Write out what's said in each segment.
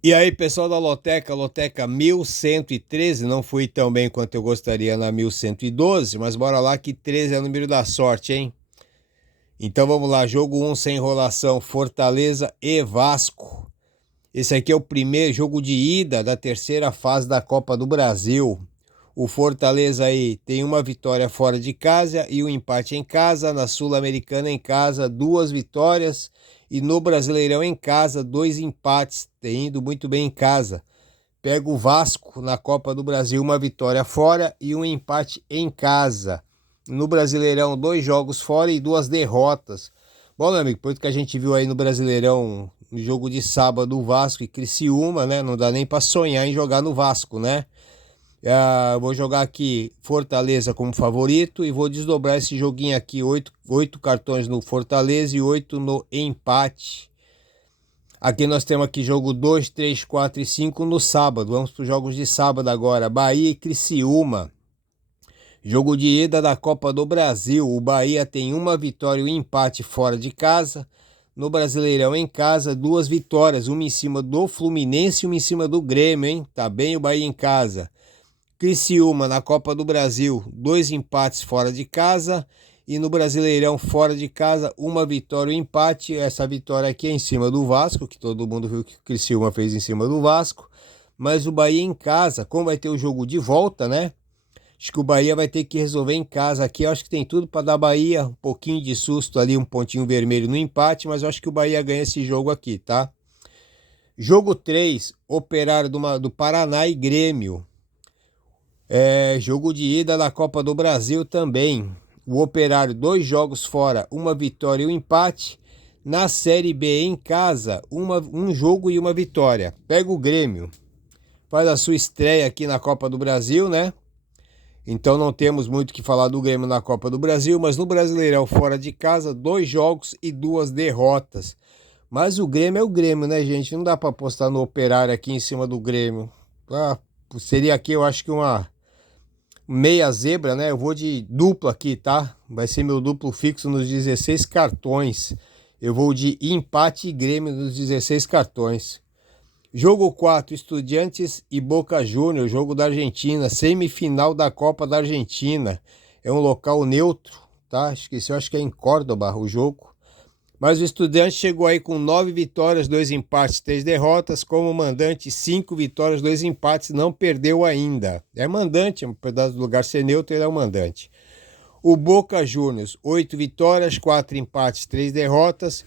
E aí, pessoal da Loteca 1113, não fui tão bem quanto eu gostaria na 1112, mas bora lá que 13 é o número da sorte, hein? Então vamos lá, jogo 1 sem enrolação, Fortaleza e Vasco. Esse aqui é o primeiro jogo de ida da terceira fase da Copa do Brasil. O Fortaleza aí tem uma vitória fora de casa e um empate em casa. Na Sul-Americana em casa, duas vitórias. E no Brasileirão em casa, dois empates. Tem ido muito bem em casa. Pega o Vasco na Copa do Brasil, uma vitória fora e um empate em casa. No Brasileirão, dois jogos fora e duas derrotas. Bom, meu amigo, depois que a gente viu aí no Brasileirão, no jogo de sábado, o Vasco e Criciúma, né? Não dá nem para sonhar em jogar no Vasco, né? Vou jogar aqui Fortaleza como favorito e vou desdobrar esse joguinho aqui, oito cartões no Fortaleza e oito no empate. Aqui nós temos aqui jogo 2, 3, 4 e 5 no sábado. Vamos para os jogos de sábado agora. Bahia e Criciúma. Jogo de ida da Copa do Brasil. O Bahia tem uma vitória e um empate fora de casa. No Brasileirão em casa, duas vitórias. Uma em cima do Fluminense e uma em cima do Grêmio, hein? Tá bem o Bahia em casa. Criciúma na Copa do Brasil, dois empates fora de casa. E no Brasileirão, fora de casa, uma vitória e um empate. Essa vitória aqui é em cima do Vasco, que todo mundo viu que o Criciúma fez em cima do Vasco. Mas o Bahia em casa, como vai ter o jogo de volta, né? Acho que o Bahia vai ter que resolver em casa aqui. Eu acho que tem tudo para dar Bahia um pouquinho de susto ali, um pontinho vermelho no empate. Mas eu acho que o Bahia ganha esse jogo aqui, tá? Jogo 3, Operário do Paraná e Grêmio. Jogo de ida da Copa do Brasil também. O Operário, dois jogos fora, uma vitória e um empate. Na Série B em casa, um jogo e uma vitória. Pega o Grêmio, faz a sua estreia aqui na Copa do Brasil, né? Então não temos muito o que falar do Grêmio na Copa do Brasil, mas no Brasileirão fora de casa, dois jogos e duas derrotas. Mas o Grêmio é o Grêmio, né, gente? Não dá para apostar no Operário aqui em cima do Grêmio. Seria aqui, eu acho que uma meia zebra, né? Eu vou de duplo aqui, tá? Vai ser meu duplo fixo nos 16 cartões. Eu vou de empate e Grêmio nos 16 cartões. Jogo 4, Estudiantes e Boca Juniors, jogo da Argentina, semifinal da Copa da Argentina. É um local neutro, tá? Esqueci, eu acho que é em Córdoba o jogo. Mas o Estudiante chegou aí com 9 vitórias, 2 empates, 3 derrotas. Como mandante, 5 vitórias, 2 empates, não perdeu ainda. É mandante, apesar do lugar ser neutro, ele é o mandante. O Boca Juniors, 8 vitórias, 4 empates, 3 derrotas.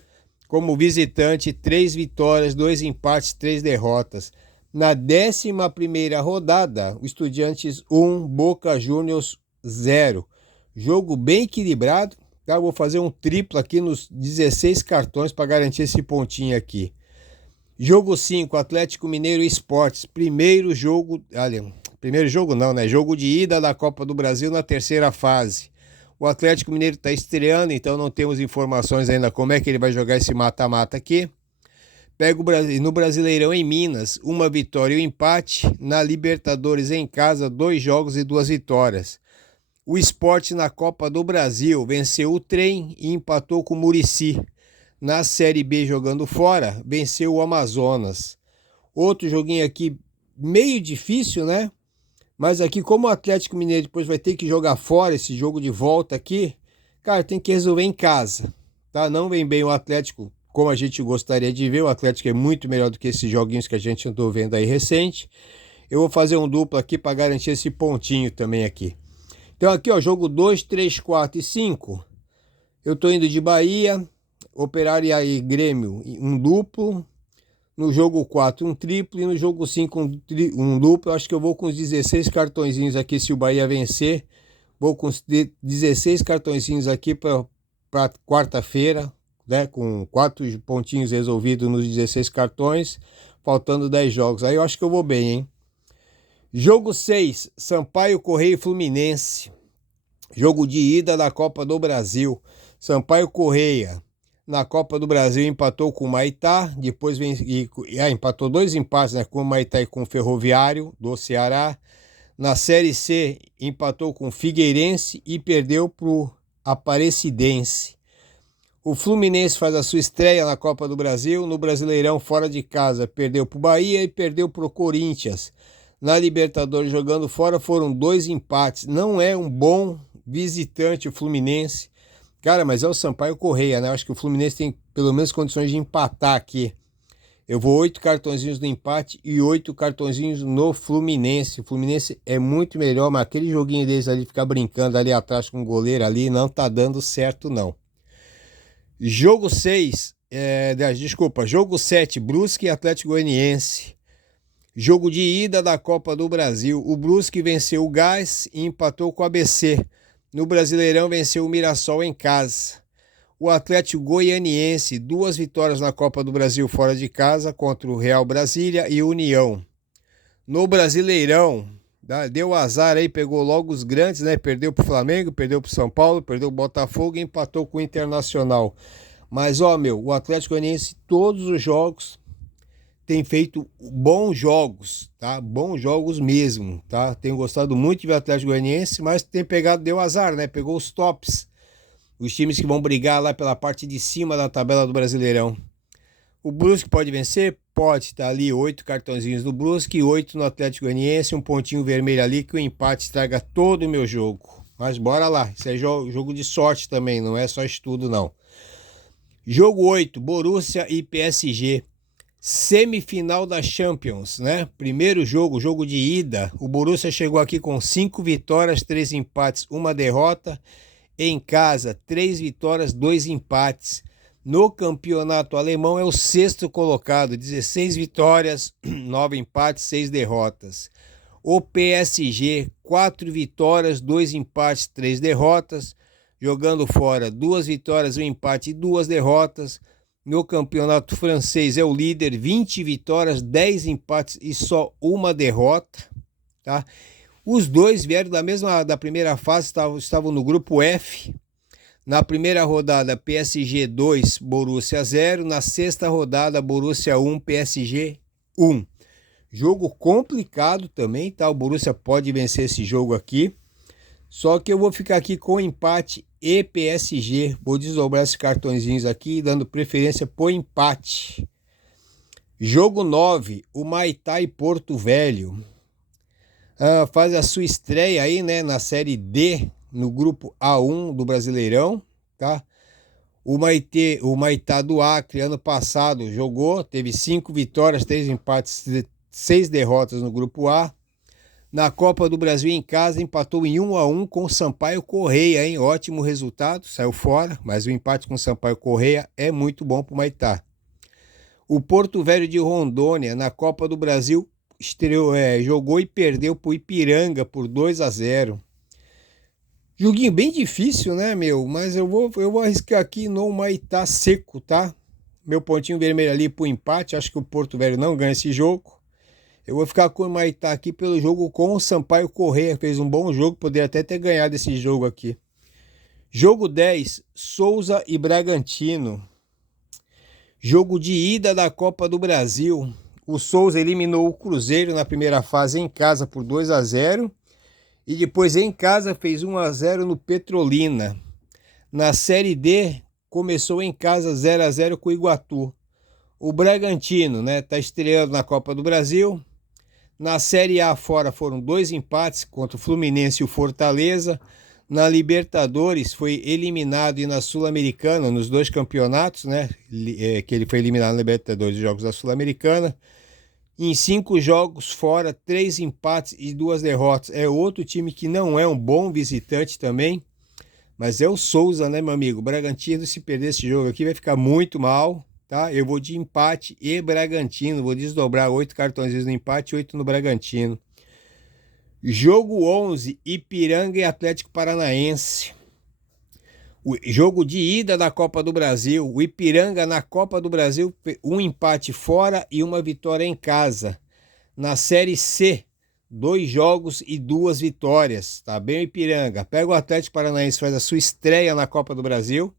Como visitante, 3 vitórias, 2 empates, 3 derrotas. Na 11ª rodada, o Estudiantes 1, Boca Juniors 0. Jogo bem equilibrado. Tá? Vou fazer um triplo aqui nos 16 cartões para garantir esse pontinho aqui. Jogo 5, Atlético Mineiro e Esportes. Primeiro jogo, primeiro jogo não, né? Jogo de ida da Copa do Brasil na terceira fase. O Atlético Mineiro está estreando, então não temos informações ainda como é que ele vai jogar esse mata-mata aqui. Pega o Brasil no Brasileirão em Minas, uma vitória e um empate. Na Libertadores em casa, 2 jogos e 2 vitórias. O Sport na Copa do Brasil venceu o Trem e empatou com o Muricy. Na Série B jogando fora, venceu o Amazonas. Outro joguinho aqui meio difícil, né? Mas aqui como o Atlético Mineiro depois vai ter que jogar fora esse jogo de volta aqui, cara, tem que resolver em casa, tá? Não vem bem o Atlético como a gente gostaria de ver. O Atlético é muito melhor do que esses joguinhos que a gente andou vendo aí recente. Eu vou fazer um duplo aqui para garantir esse pontinho também aqui. Então aqui, ó, jogo 2, 3, 4 e 5. Eu tô indo de Bahia, Operário e Grêmio, um duplo. No jogo 4, um triplo. E no jogo 5, um duplo. Eu acho que eu vou com os 16 cartõezinhos aqui se o Bahia vencer. Vou com os 16 cartõezinhos aqui para quarta-feira, né? Com 4 pontinhos resolvidos nos 16 cartões, faltando 10 jogos. Aí eu acho que eu vou bem, hein? Jogo 6, Sampaio Correia e Fluminense. Jogo de ida da Copa do Brasil. Sampaio Correia, na Copa do Brasil, empatou com o Maitá. Depois empatou 2 empates, né, com o Maitá e com o Ferroviário do Ceará. Na Série C, empatou com o Figueirense e perdeu para o Aparecidense. O Fluminense faz a sua estreia na Copa do Brasil. No Brasileirão, fora de casa, perdeu para o Bahia e perdeu para o Corinthians. Na Libertadores, jogando fora, foram 2 empates. Não é um bom visitante o Fluminense. Cara, mas é o Sampaio Corrêa, né? Eu acho que o Fluminense tem pelo menos condições de empatar aqui. Eu vou 8 cartõezinhos no empate e 8 cartõezinhos no Fluminense. O Fluminense é muito melhor, mas aquele joguinho deles ali, ficar brincando ali atrás com o goleiro ali, não tá dando certo, não. Jogo 6, jogo 7, Brusque e Atlético Goianiense. Jogo de ida da Copa do Brasil. O Brusque venceu o Gás e empatou com o ABC. No Brasileirão venceu o Mirassol em casa. O Atlético Goianiense, 2 vitórias na Copa do Brasil fora de casa contra o Real Brasília e União. No Brasileirão, deu azar aí, pegou logo os grandes, né? Perdeu pro Flamengo, perdeu pro São Paulo, perdeu o Botafogo e empatou com o Internacional. Mas, o Atlético Goianiense, todos os jogos, tem feito bons jogos, tá? Bons jogos mesmo, tá? Tenho gostado muito de ver o Atlético Goianiense, mas deu azar, né? Pegou os tops, os times que vão brigar lá pela parte de cima da tabela do Brasileirão. O Brusque pode vencer? Pode, tá ali 8 cartõezinhos do Brusque, 8 no Atlético Goianiense, um pontinho vermelho ali que o empate estraga todo o meu jogo. Mas bora lá, isso é jogo de sorte também, não é só estudo não. Jogo 8, Borussia e PSG. Semifinal da Champions, né? Primeiro jogo de ida. O Borussia chegou aqui com 5 vitórias, 3 empates, 1 derrota. Em casa, 3 vitórias, 2 empates. No campeonato alemão é o 6º colocado, 16 vitórias, 9 empates, 6 derrotas. O PSG, 4 vitórias, 2 empates, 3 derrotas. Jogando fora, 2 vitórias, 1 empate e 2 derrotas. No campeonato francês é o líder, 20 vitórias, 10 empates e só 1 derrota, tá? Os dois vieram da primeira fase, estavam no grupo F. Na primeira rodada, PSG 2, Borussia 0. Na sexta rodada, Borussia 1, PSG 1. Jogo complicado também, tá? O Borussia pode vencer esse jogo aqui. Só que eu vou ficar aqui com empate e PSG. Vou desdobrar esses cartõezinhos aqui, dando preferência por empate. Jogo 9, o Maitá e Porto Velho. Faz a sua estreia aí, né, na Série D, no grupo A1 do Brasileirão, tá? O Maitá do Acre, ano passado, jogou, teve 5 vitórias, 3 empates, 6 derrotas no grupo A. Na Copa do Brasil em casa, empatou em 1-1 com o Sampaio Corrêa, hein? Ótimo resultado, saiu fora, mas o empate com o Sampaio Corrêa é muito bom para o Maitá. O Porto Velho de Rondônia, na Copa do Brasil, jogou e perdeu para o Ipiranga por 2-0. Joguinho bem difícil, né, meu? Mas eu vou arriscar aqui no Maitá seco, tá? Meu pontinho vermelho ali pro empate, acho que o Porto Velho não ganha esse jogo. Eu vou ficar com o Maitá aqui pelo jogo com o Sampaio Corrêa, fez um bom jogo, poderia até ter ganhado esse jogo aqui. Jogo 10, Souza e Bragantino. Jogo de ida da Copa do Brasil. O Souza eliminou o Cruzeiro na primeira fase em casa por 2-0 e depois em casa fez 1-0 no Petrolina. Na Série D, começou em casa 0-0 com o Iguatu. O Bragantino, né, tá estreando na Copa do Brasil. Na Série A fora foram 2 empates contra o Fluminense e o Fortaleza. Na Libertadores foi eliminado e na Sul-Americana, nos 2 campeonatos, né, que ele foi eliminado na Libertadores, os jogos da Sul-Americana. Em 5 jogos fora, 3 empates e 2 derrotas. É outro time que não é um bom visitante também, mas é o Souza, né, meu amigo? O Bragantino, se perder esse jogo aqui, vai ficar muito mal, tá? Eu vou de empate e Bragantino, vou desdobrar 8 cartões no empate e 8 no Bragantino. Jogo 11, Ipiranga e Atlético Paranaense. O jogo de ida da Copa do Brasil. O Ipiranga na Copa do Brasil, 1 empate fora e 1 vitória em casa. Na Série C, 2 jogos e 2 vitórias. Tá bem o Ipiranga. Pega o Atlético Paranaense, faz a sua estreia na Copa do Brasil.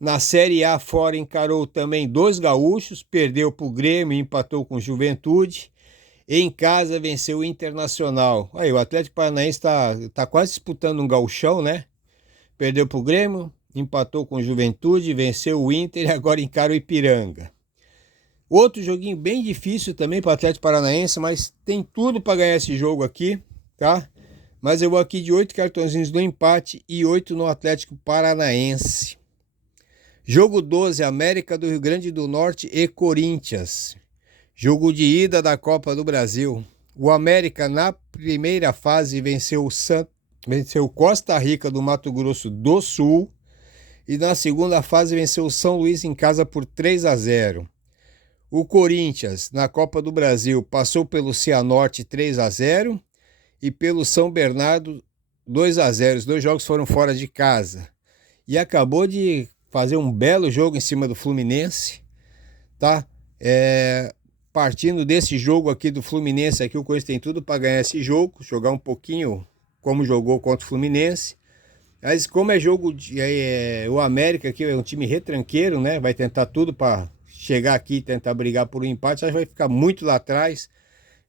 Na Série A fora encarou também 2 gaúchos, perdeu para o Grêmio e empatou com o Juventude. Em casa venceu o Internacional. Aí, o Atlético Paranaense tá quase disputando um gauchão, né? Perdeu para o Grêmio, empatou com o Juventude, venceu o Inter e agora encara o Ipiranga. Outro joguinho bem difícil também para o Atlético Paranaense, mas tem tudo para ganhar esse jogo aqui, tá? Mas eu vou aqui de 8 cartõezinhos no empate e 8 no Atlético Paranaense. Jogo 12, América do Rio Grande do Norte e Corinthians. Jogo de ida da Copa do Brasil. O América, na primeira fase, venceu Costa Rica do Mato Grosso do Sul. E na segunda fase, venceu o São Luís em casa por 3-0. O Corinthians, na Copa do Brasil, passou pelo Cianorte 3-0 e pelo São Bernardo 2-0. Os dois jogos foram fora de casa. E acabou de fazer um belo jogo em cima do Fluminense, tá? Partindo desse jogo aqui do Fluminense, aqui o Corinthians tem tudo para ganhar esse jogo, jogar um pouquinho como jogou contra o Fluminense. Mas como é jogo de o América aqui é um time retranqueiro, né? Vai tentar tudo para chegar aqui e tentar brigar por um empate, acho que vai ficar muito lá atrás.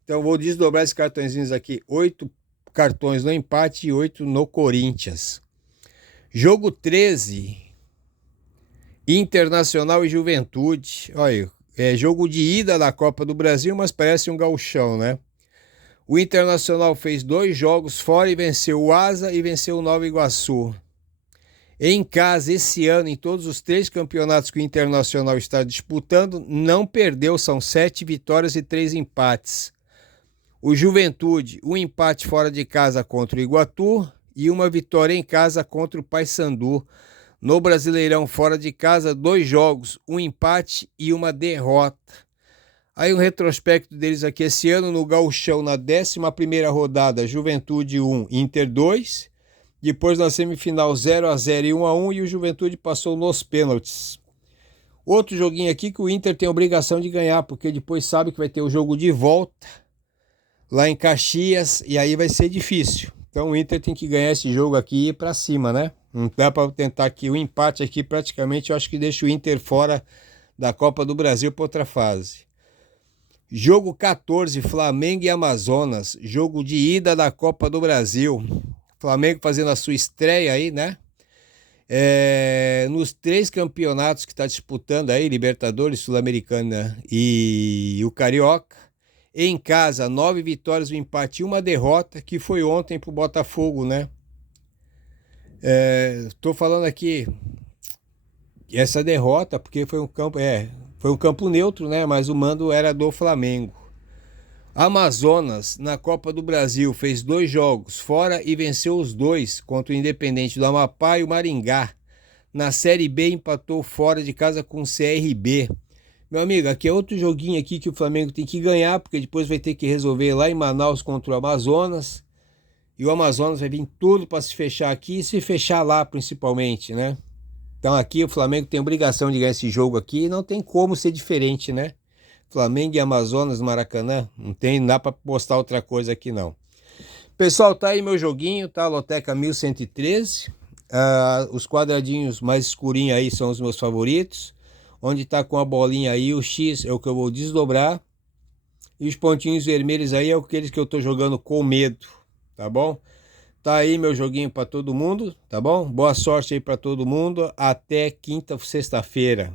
Então eu vou desdobrar esses cartõezinhos aqui, 8 cartões no empate e 8 no Corinthians. Jogo 13, Internacional e Juventude. Olha, é jogo de ida da Copa do Brasil, mas parece um gauchão, né? O Internacional fez 2 jogos fora e venceu o Asa e venceu o Nova Iguaçu. Em casa, esse ano, em todos os 3 campeonatos que o Internacional está disputando, não perdeu, são 7 vitórias e 3 empates. O Juventude, um empate fora de casa contra o Iguatu e uma vitória em casa contra o Paysandu. No Brasileirão, fora de casa, 2 jogos, um empate e uma derrota. Aí um retrospecto deles aqui esse ano no Gauchão, na 11ª rodada, Juventude 1, Inter 2. Depois na semifinal 0-0 e 1-1 e o Juventude passou nos pênaltis. Outro joguinho aqui que o Inter tem a obrigação de ganhar, porque depois sabe que vai ter o jogo de volta lá em Caxias e aí vai ser difícil. Então o Inter tem que ganhar esse jogo aqui e ir para cima, né? Não dá para tentar aqui o empate aqui, praticamente eu acho que deixa o Inter fora da Copa do Brasil para outra fase. Jogo 14, Flamengo e Amazonas, jogo de ida da Copa do Brasil. Flamengo fazendo a sua estreia aí, né? Nos 3 campeonatos que está disputando aí, Libertadores, Sul-Americana e o Carioca. Em casa, 9 vitórias, um empate e uma derrota, que foi ontem pro Botafogo, né? Tô falando aqui essa derrota porque foi um campo neutro, né? Mas o mando era do Flamengo. Amazonas, na Copa do Brasil, fez 2 jogos fora e venceu os 2 contra o Independente do Amapá e o Maringá. Na Série B, empatou fora de casa com o CRB. Meu amigo, aqui é outro joguinho aqui que o Flamengo tem que ganhar, porque depois vai ter que resolver lá em Manaus contra o Amazonas. E o Amazonas vai vir tudo para se fechar aqui e se fechar lá, principalmente, né? Então aqui o Flamengo tem obrigação de ganhar esse jogo aqui e não tem como ser diferente, né? Flamengo e Amazonas no Maracanã, não dá para postar outra coisa aqui não. Pessoal, tá aí meu joguinho, tá? Loteca 1113. Os quadradinhos mais escurinhos aí são os meus favoritos. Onde tá com a bolinha aí, o X é o que eu vou desdobrar. E os pontinhos vermelhos aí é aqueles que eu tô jogando com medo, tá bom? Tá aí meu joguinho para todo mundo, tá bom? Boa sorte aí para todo mundo. Até quinta, sexta-feira.